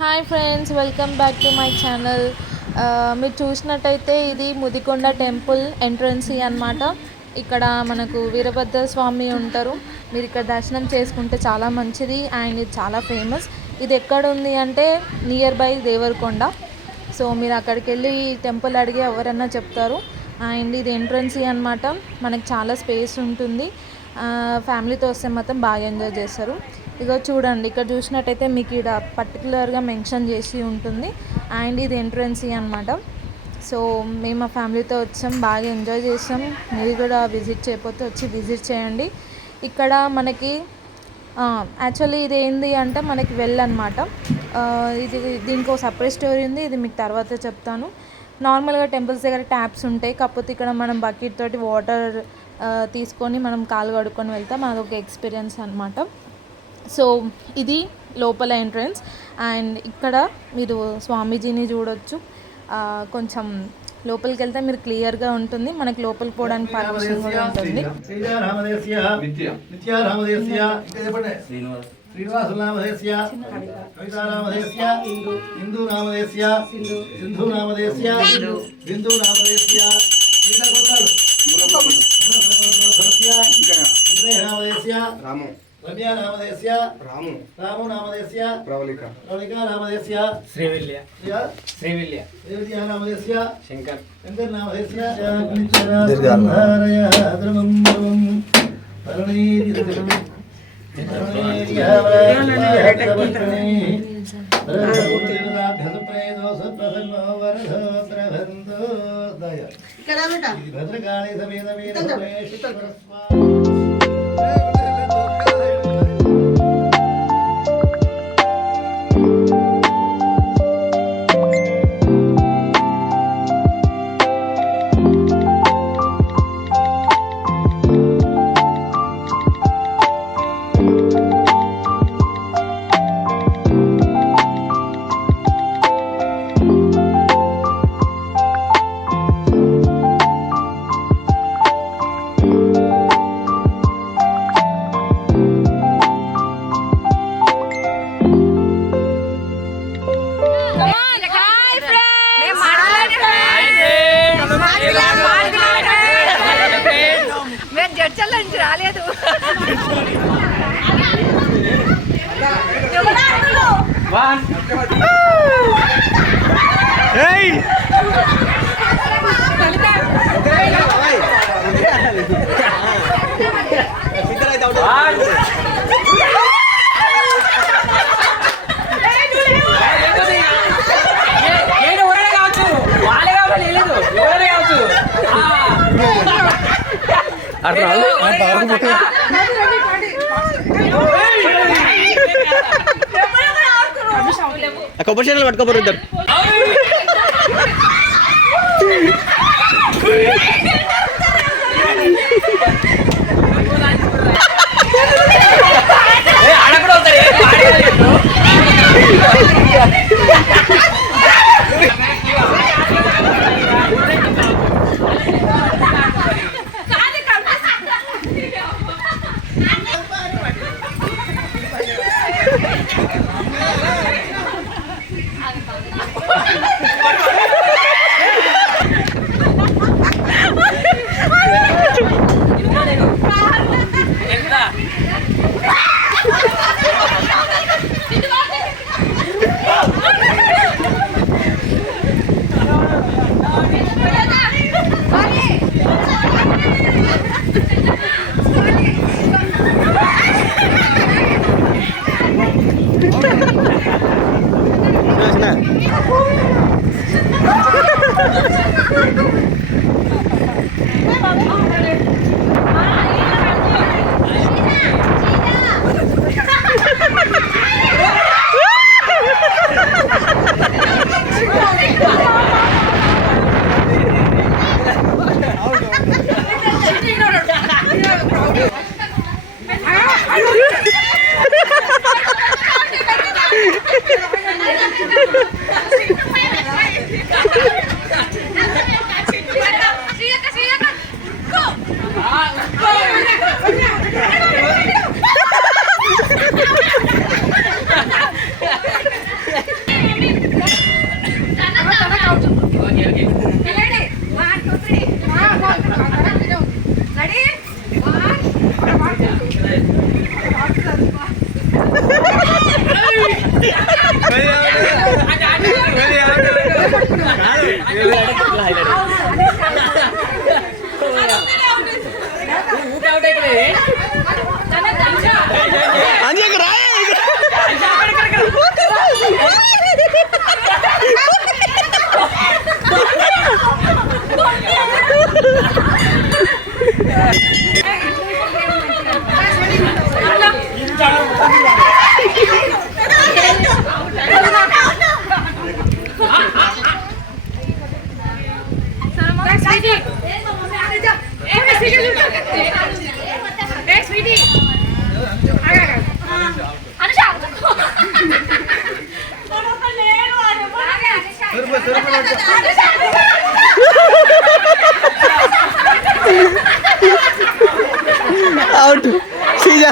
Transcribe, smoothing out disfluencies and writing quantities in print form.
Hi friends, welcome back to my channel. మీరు చూసినట్టయితే ఇది ముదికొండ టెంపుల్ ఎంట్రన్స్ అన్నమాట. ఇక్కడ మనకు వీరభద్ర స్వామి ఉంటారు. మీరు ఇక్కడ దర్శనం చేసుకుంటే చాలా మంచిది అండ్ ఇది చాలా ఫేమస్. ఇది ఎక్కడ ఉంది అంటే నియర్ బై దేవరకొండ. సో మీరు అక్కడికి వెళ్ళి టెంపుల్ అడిగి ఎవరన్నా చెప్తారు. అండ్ ఇది ఎంట్రన్స్ అన్నమాట. మనకు చాలా స్పేస్ ఉంటుంది. ఫ్యామిలీతో వస్తే మాత్రం బాగా ఎంజాయ్ చేస్తారు. ఇక చూడండి, ఇక్కడ చూసినట్టయితే మీకు ఇక్కడ పర్టికులర్గా మెన్షన్ చేసి ఉంటుంది. అండ్ ఇది ఎంట్రన్స్ అన్నమాట. సో మేము మా ఫ్యామిలీతో వచ్చాం, బాగా ఎంజాయ్ చేసాం. మీరు కూడా విజిట్ చేయకపోతే వచ్చి విజిట్ చేయండి. ఇక్కడ మనకి యాక్చువల్లీ ఇది ఏంది అంటే మనకి అనమాట. ఇది దీనికి ఒక సపరేట్ స్టోరీ ఉంది, ఇది మీకు తర్వాత చెప్తాను. నార్మల్గా టెంపుల్స్ దగ్గర ట్యాప్స్ ఉంటాయి, కాకపోతే ఇక్కడ మనం బకెట్ తోటి వాటర్ తీసుకొని మనం కాలు కడుక్కొని వెళ్తాం. అదొక ఎక్స్పీరియన్స్ అనమాట. సో ఇది లోపల ఎంట్రన్స్. అండ్ ఇక్కడ మీరు స్వామీజీని చూడొచ్చు. కొంచెం లోపలికి వెళ్తే మీరు క్లియర్గా ఉంటుంది. మనకి లోపలికి పోవడానికి పర్మిషన్ కూడా ఉంటుంది. రమ్య నామదేశ్య రాము రాము నామదేశ్య ప్రవళిక ప్రవళిక నామదేశ్య శ్రీవిల్య శ్రీవిల్య శ్రీవిల్య నామదేశ్య శంకర్ శంకర్ నామదేశ్య దీర్ఘాధారయ ద్రవం ద్రవం పరణీతి ద్రవం భద్రకాళి సమేత రాలేదు. కొబ్బరి చెట్లు పట్టుకోపోరు ఇద్దరు. Nah. అవుట్ సీజా